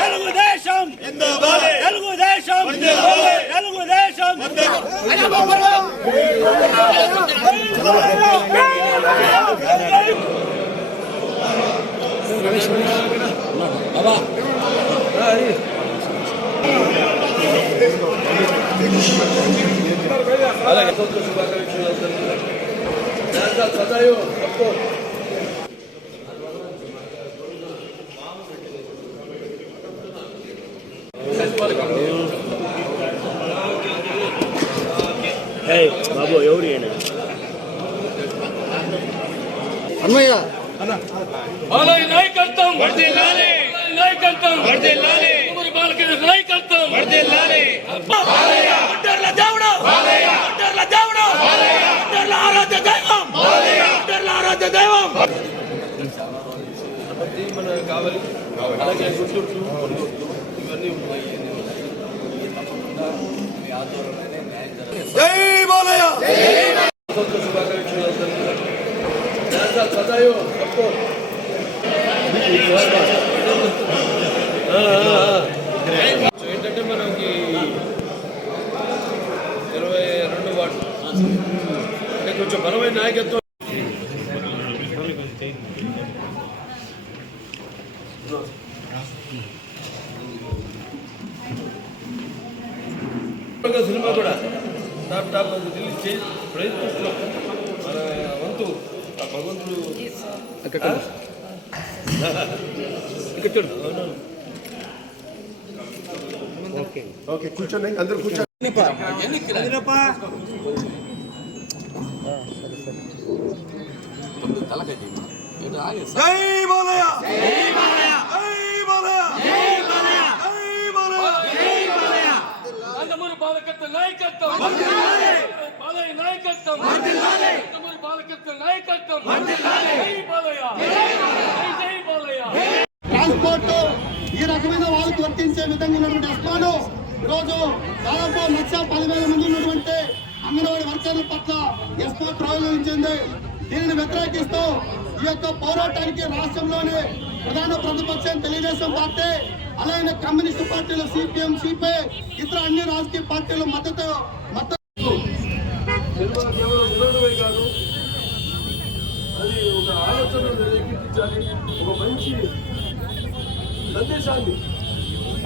తెలుగుదేశం తెలుగుదేశం తెలుగుదేశం బాబు ఎవరు అన్నయ్య నాయకత్వం నాయకత్వం నాయకత్వం దేవుడు ఆరాధ్య దైవం ఆరాధ్య దైవం కావాలి. అలాగే గుంటూరు ఇవన్నీ ఉన్నాయి. జై బాలయ్య శుభాకాంక్షలు సదాయో ఏంటంటే మనకి 22 వార్డు అంటే కొంచెం బలమైన నాయకత్వం. సినిమా కూడా టాప్ రిలీజ్ చేసి ప్రయత్నిస్తున్నాం. మన వంతు ఆ భగవంతుడు ఓకే కూర్చోండి అందరూ కూర్చోండి. జై బాలయ్య నాయకత్వం బాలయ్య నాయకత్వం నాయకత్వం ట్రాన్స్పోర్ట్ ఈ రకమైన వాళ్ళకి వర్తించే విధంగా ఉన్నటువంటి అస్మాను ఈరోజు దాదాపు 1,10,000 మంది ఉన్నటువంటి అంగన్వాడీ వర్కర్ల పట్ల ఎస్పా ప్రయోగించింది. దీనిని వ్యతిరేకిస్తూ ఈ యొక్క పోరాటానికి రాష్ట్రంలోని ప్రధాన ప్రతిపక్షం తెలుగుదేశం పార్టీ, అలాగే కమ్యూనిస్టు పార్టీలు సిపిఎం, సిపిఐ, ఇతర అన్ని రాజకీయ పార్టీలు మద్దతు కాదు. అది ఒక ఆలోచనను ఎక్కించాలి, ఒక మంచి సందేశాన్ని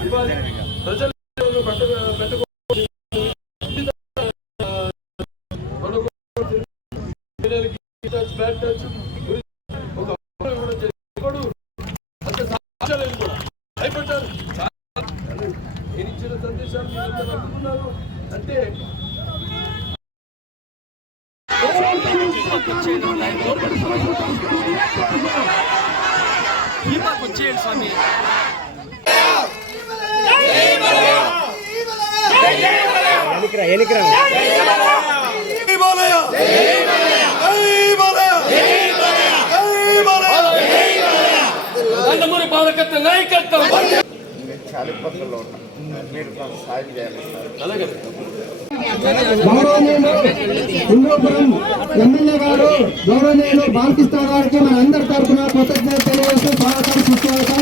ఇవ్వాలి. ప్రజలు భయపడ్డారు. నేను ఇచ్చిన సందేశాన్ని అందుకున్నారు అంటే వచ్చేయండి స్వామి. నందమూరి బాలకత్వ నాయకత్వం. చాలా ఇబ్బందుల్లో ఉన్నాం, మీరు సాయం చేయాలి. అలాగే హిందూపురం ఎమ్మెల్యే గారు గౌరవనీయులు బాలకృష్ణ గారికి మన అందరి తరఫున కృతజ్ఞతలు తెలియజేస్తూ స్వాగతం సుస్వాగతం.